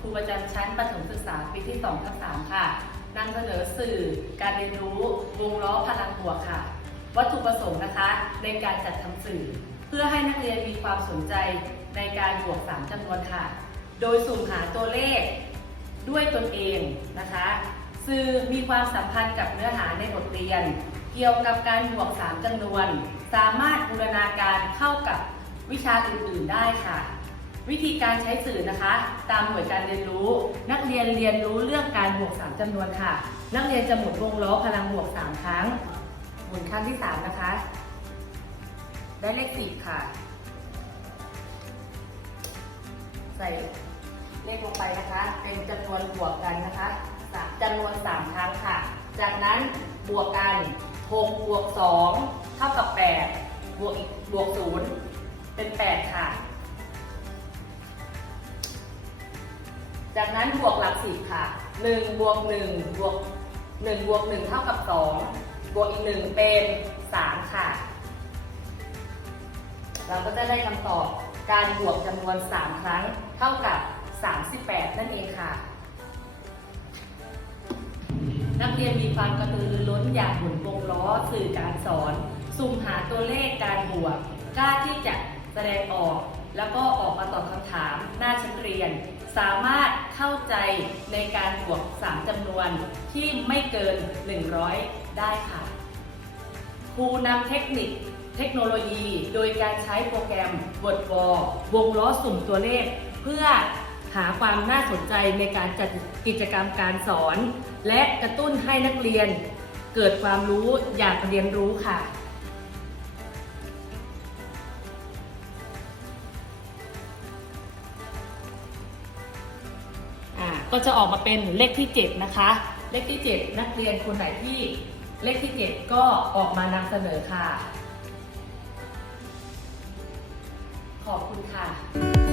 ครูประจำชั้นประถมศึกษาปีที่2ทับ3ค่ะนำเสนอสื่อการเรียนรู้วงล้อพลังบวกค่ะ วัตถุประสงค์นะคะ ในการจัดทำสื่อ เพื่อให้นักเรียนมีความสนใจในการบวก 3จำนวนค่ะ โดยสุ่มหาตัวเลขด้วยตนเองนะคะ สื่อมีความสัมพันธ์กับเนื้อหาในบทเรียน เกี่ยวกับการบวก 3จำนวน สามารถบูรณาการเข้ากับวิชาอื่น ๆ ได้ค่ะ วิธีการใช้สื่อนะคะ ตามหน่วยการเรียนรู้ นักเรียนเรียนรู้เรื่องการบวก 3จำนวนค่ะ นักเรียนจะหมุนวงล้อพลังบวก 3 ครั้ง หมุนครั้งที่ 3 นะคะ ได้เลข10ค่ะ ใส่เลขลงไปนะคะ เป็นจำนวนบวกกันนะคะสามจำนวน 3 ครั้งค่ะ จากนั้นบวกกัน6บวก2เท่ากับ 8 บวกอีกบวก 0 เป็น 8 ค่ะ จากนั้นบวกหลักสิบค่ะ1บวก1บวก1บวก1เท่ากับ 2 บวกอีก 1 เป็น 3 ค่ะ เราก็จะได้คำตอบการบวกจำนวน 3 ครั้งเท่ากับ 38 นั่นเองค่ะ นักเรียนมีความกระตือรือร้นอยากหมุนวงล้อสื่อการสอน สุ่มหาตัวเลขการบวก กล้าที่จะแสดงออก แล้วก็ออกมาตอบคำถาม รียน สามารถเข้าใจในการบวก 3จำนวนที่ไม่เกิน 100 ได้ค่ะ ครูนำเทคนิคเทคโนโลยีโดยการใช้โปรแกรม Word w a l วงล้อสุ่มตัวเลข เพื่อหาความน่าสนใจในการจัดกิจกรรมการสอน และกระตุ้นให้นักเรียน เกิดความรู้อยากเรียนรู้ค่ะ ก็จะออกมาเป็นเลขที่ 7 นะคะ เลขที่ 7 นักเรียนคนไหนที่เลขที่ 7 ก็ออกมานำเสนอค่ะ ขอบคุณค่ะ